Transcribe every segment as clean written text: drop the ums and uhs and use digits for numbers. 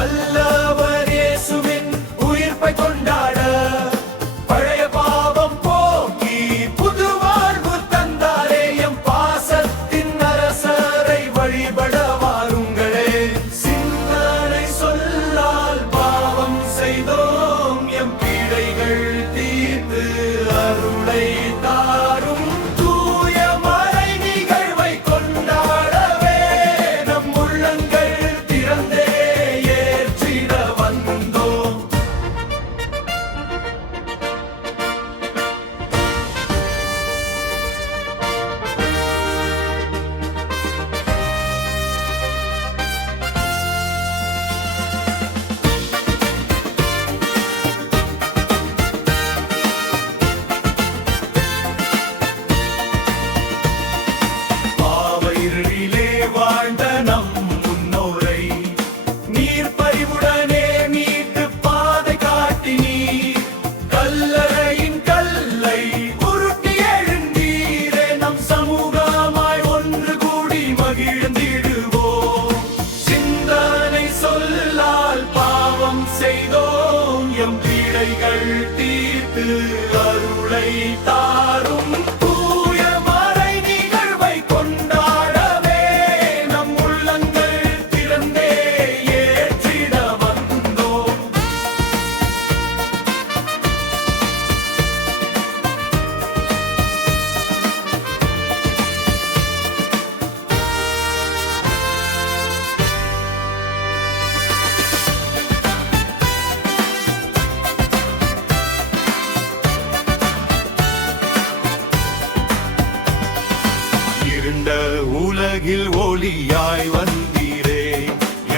வல்லவர் இயேசுவின் உயிர்ப்பை கொண்டாட பழைய பாவம் போக்கி புது வாழ்வு தந்தாரே. எம் பாசத்தின் அரசரை வழிபட வாருங்களே. சிந்தனை சொல்லால் பாவம் செய்தோம், எம் பீடைகள் தீர்த்து அருளை தாரும். தூய மறை நிகழ்வை கொண்டாடவே நம் உள்ளங்கள் திறந்தே ஏற்றிட வந்தோம். பாவையிலே வாழ்ந்த நம் முன்னோரை நீர் பறிவுடனே மீட்டு பாதை காட்டினீர். கல்லறையின் கல்லை உருட்டி எழுந்தீரே. நம் சமூகமாய் ஒன்று கூடி மகிழ்ந்திடுவோம். சிந்தனை சொல்லால் பாவம் செய்தோம், எம் பீடைகள் தீர்த்து அருளை தாரும். தூய மறை நிகழ்வை கொண்டாடவே நம் உள்ளங்கள் திறந்தே ஏற்றிட வந்தோம். இருண்ட உலகில் ஒளியாய் வந்தீரே.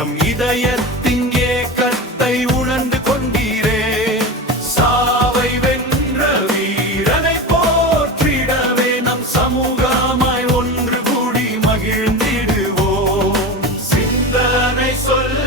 எம் இதயத்தின் ஏக்கத்தை உணர்ந்து கொண்டீரே. சாவை வென்ற வீரனை போற்றிடவே நம் சமூகமாய் ஒன்று கூடி மகிழ்ந்திடுவோம். சிந்தனை சொல்